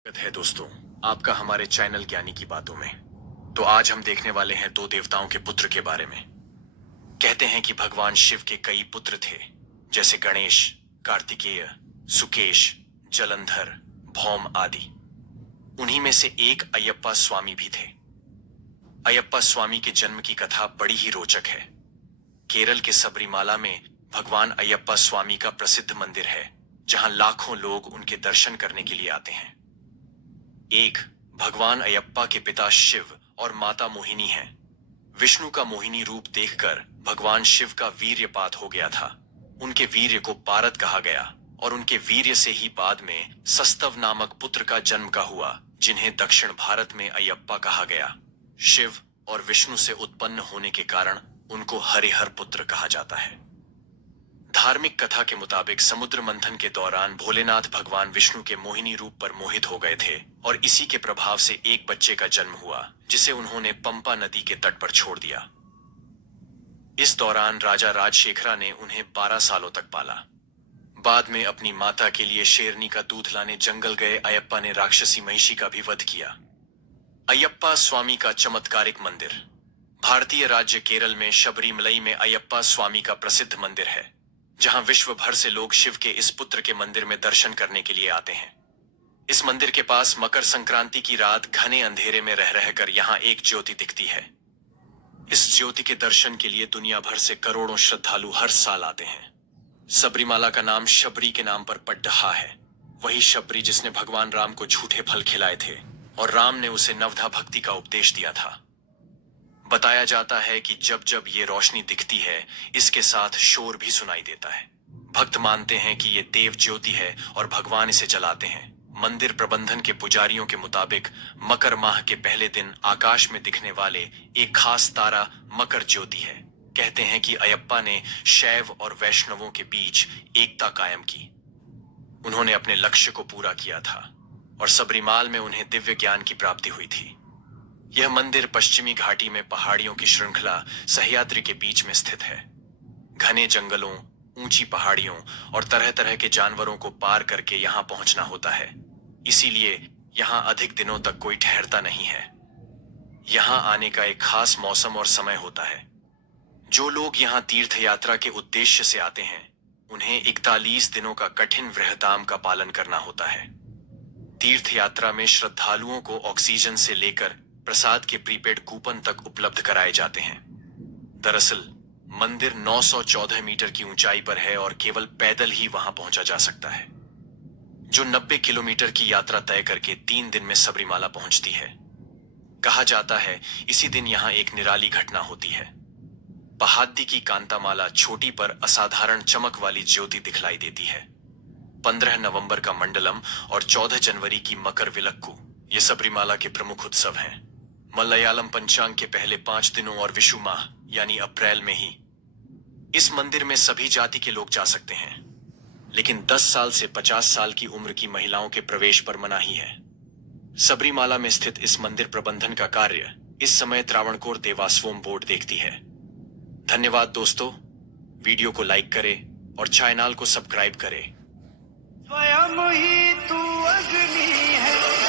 स्वागत है दोस्तों आपका हमारे चैनल ज्ञानी की बातों में। तो आज हम देखने वाले हैं दो देवताओं के पुत्र के बारे में। कहते हैं कि भगवान शिव के कई पुत्र थे, जैसे गणेश, कार्तिकेय, सुकेश, जलंधर, भौम आदि। उन्हीं में से एक अयप्पा स्वामी भी थे। अयप्पा स्वामी के जन्म की कथा बड़ी ही रोचक है। केरल के सबरीमाला में भगवान अयप्पा स्वामी का प्रसिद्ध मंदिर है, जहां लाखों लोग उनके दर्शन करने के लिए आते हैं। एक भगवान अयप्पा के पिता शिव और माता मोहिनी हैं। विष्णु का मोहिनी रूप देखकर भगवान शिव का वीर्यपात हो गया था। उनके वीर्य को पारद कहा गया और उनके वीर्य से ही बाद में सस्तव नामक पुत्र का जन्म का हुआ, जिन्हें दक्षिण भारत में अयप्पा कहा गया। शिव और विष्णु से उत्पन्न होने के कारण उनको हरिहर पुत्र कहा जाता है। धार्मिक कथा के मुताबिक समुद्र मंथन के दौरान भोलेनाथ भगवान विष्णु के मोहिनी रूप पर मोहित हो गए थे और इसी के प्रभाव से एक बच्चे का जन्म हुआ, जिसे उन्होंने पंपा नदी के तट पर छोड़ दिया। इस दौरान राजा राजशेखरा ने उन्हें 12 सालों तक पाला। बाद में अपनी माता के लिए शेरनी का दूध लाने जंगल गए अयप्पा ने राक्षसी महिषी का भी वध किया। अयप्पा स्वामी का चमत्कारिक मंदिर। भारतीय राज्य केरल में शबरीमलई में अयप्पा स्वामी का प्रसिद्ध मंदिर है, जहां विश्व भर से लोग शिव के इस पुत्र के मंदिर में दर्शन करने के लिए आते हैं। इस मंदिर के पास मकर संक्रांति की रात घने अंधेरे में रह रहकर यहाँ एक ज्योति दिखती है। इस ज्योति के दर्शन के लिए दुनिया भर से करोड़ों श्रद्धालु हर साल आते हैं। सबरीमाला का नाम शबरी के नाम पर पड़ रहा है। वही शबरी जिसने भगवान राम को झूठे फल खिलाए थे और राम ने उसे नवधा भक्ति का उपदेश दिया था। बताया जाता है कि जब जब ये रोशनी दिखती है, इसके साथ शोर भी सुनाई देता है। भक्त मानते हैं कि ये देव ज्योति है और भगवान इसे जलाते हैं। मंदिर प्रबंधन के पुजारियों के मुताबिक मकर माह के पहले दिन आकाश में दिखने वाले एक खास तारा मकर ज्योति है। कहते हैं कि अयप्पा ने शैव और वैष्णवों के बीच एकता कायम की। उन्होंने अपने लक्ष्य को पूरा किया था और सबरीमाल में उन्हें दिव्य ज्ञान की प्राप्ति हुई थी। यह मंदिर पश्चिमी घाटी में पहाड़ियों की श्रृंखला सह्याद्री के बीच में स्थित है। घने जंगलों, ऊंची पहाड़ियों और तरह तरह के जानवरों को पार करके यहाँ पहुंचना होता है, इसीलिए यहाँ अधिक दिनों तक कोई ठहरता नहीं है। यहाँ आने का एक खास मौसम और समय होता है। जो लोग यहाँ तीर्थ यात्रा के उद्देश्य से आते हैं, उन्हें 41 दिनों का कठिन व्रहदाम का पालन करना होता है। तीर्थ यात्रा में श्रद्धालुओं को ऑक्सीजन से लेकर प्रसाद के प्रीपेड कूपन तक उपलब्ध कराए जाते हैं। दरअसल मंदिर 914 मीटर की ऊंचाई पर है और केवल पैदल ही वहां पहुंचा जा सकता है, जो 90 किलोमीटर की यात्रा तय करके 3 दिन में सबरीमाला पहुंचती है। कहा जाता है इसी दिन यहां एक निराली घटना होती है। पहाड़ी की कांतामाला छोटी पर असाधारण चमक वाली ज्योति दिखलाई देती है। 15 नवंबर का मंडलम और 14 जनवरी की मकर विलक्कू ये सबरीमाला के प्रमुख उत्सव हैं। मलयालम पंचांग के पहले 5 दिनों और विशु माह यानी अप्रैल में ही इस मंदिर में सभी जाति के लोग जा सकते हैं, लेकिन 10 साल से 50 साल की उम्र की महिलाओं के प्रवेश पर मनाही है। सबरीमाला में स्थित इस मंदिर प्रबंधन का कार्य इस समय त्रावणकोर देवास्वोम बोर्ड देखती है। धन्यवाद दोस्तों, वीडियो को लाइक करें और चैनल को सब्सक्राइब करें। स्वयं ही तू अग्नि है।